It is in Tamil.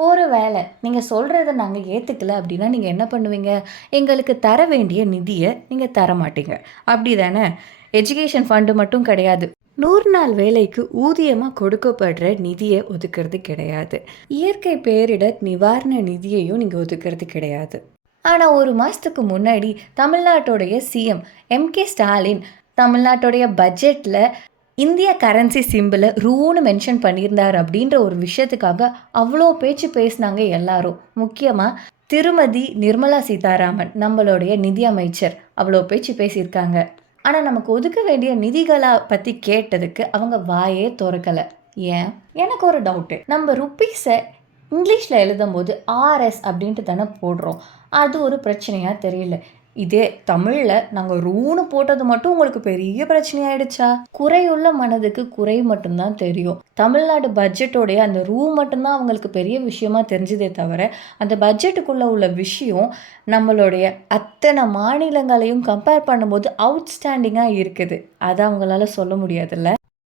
ஒரு வேளை நீங்க சொல்றத நாங்க ஏத்துக்கல அப்படின்னா, நீங்க என்ன பண்ணுவீங்க? எங்களுக்கு தர வேண்டிய நிதிய நீங்க தரமாட்டீங்க. அப்படிதானே? எஜுகேஷன் ஃபண்ட் மட்டும் கிடையாது. 100 நாள் வேலைக்கு ஊதியமா கொடுக்கப்படுற நிதிய ஒதுக்குறது கிடையாது. இயற்கை பேரிடர் நிவாரண நிதியையும் நீங்க ஒதுக்குறது கிடையாது. ஆனா, 1 மாசத்துக்கு முன்னாடி தமிழ்நாட்டுடைய சிஎம் எம்.கே. ஸ்டாலின் தமிழ்நாட்டுடைய பட்ஜெட்ல இந்திய கரன்சி சிம்பிள ரூன்னு மென்ஷன் பண்ணியிருந்தார் அப்படின்ற ஒரு விஷயத்துக்காக அவ்வளோ பேச்சு பேசினாங்க எல்லாரும். முக்கியமா திருமதி நிர்மலா சீதாராமன் நம்மளுடைய நிதி அமைச்சர் அவ்வளோ பேச்சு பேசியிருக்காங்க. ஆனா, நமக்கு ஒதுக்க வேண்டிய நிதிகள பத்தி கேட்டதுக்கு அவங்க வாயே தொறக்கல. ஏன்? எனக்கு ஒரு டவுட்டு. நம்ம ருப்பீஸ இங்கிலீஷ்ல எழுதும்போது ஆர்எஸ் அப்படின்ட்டு தானே போடுறோம். அது ஒரு பிரச்சனையா தெரியல. இதே தமிழ்ல நாங்க ரூன்னு போட்டது மட்டும் உங்களுக்கு பெரிய பிரச்சனையாயிடுச்சா? குறையுள்ள மனதுக்கு குறை மட்டும் தான் தெரியும். தமிழ்நாடு பட்ஜெட்டோடைய அந்த ரூ மட்டும் தான் அவங்களுக்கு பெரிய விஷயமா தெரிஞ்சதே தவிர, அந்த பட்ஜெட்டுக்குள்ள உள்ள விஷயம் நம்மளுடைய அத்தன மாநிலங்களையும் கம்பேர் பண்ணும்போது அவுட்ஸ்டாண்டிங்கா இருக்குது. அத அவங்களால சொல்ல முடியாதுல்ல.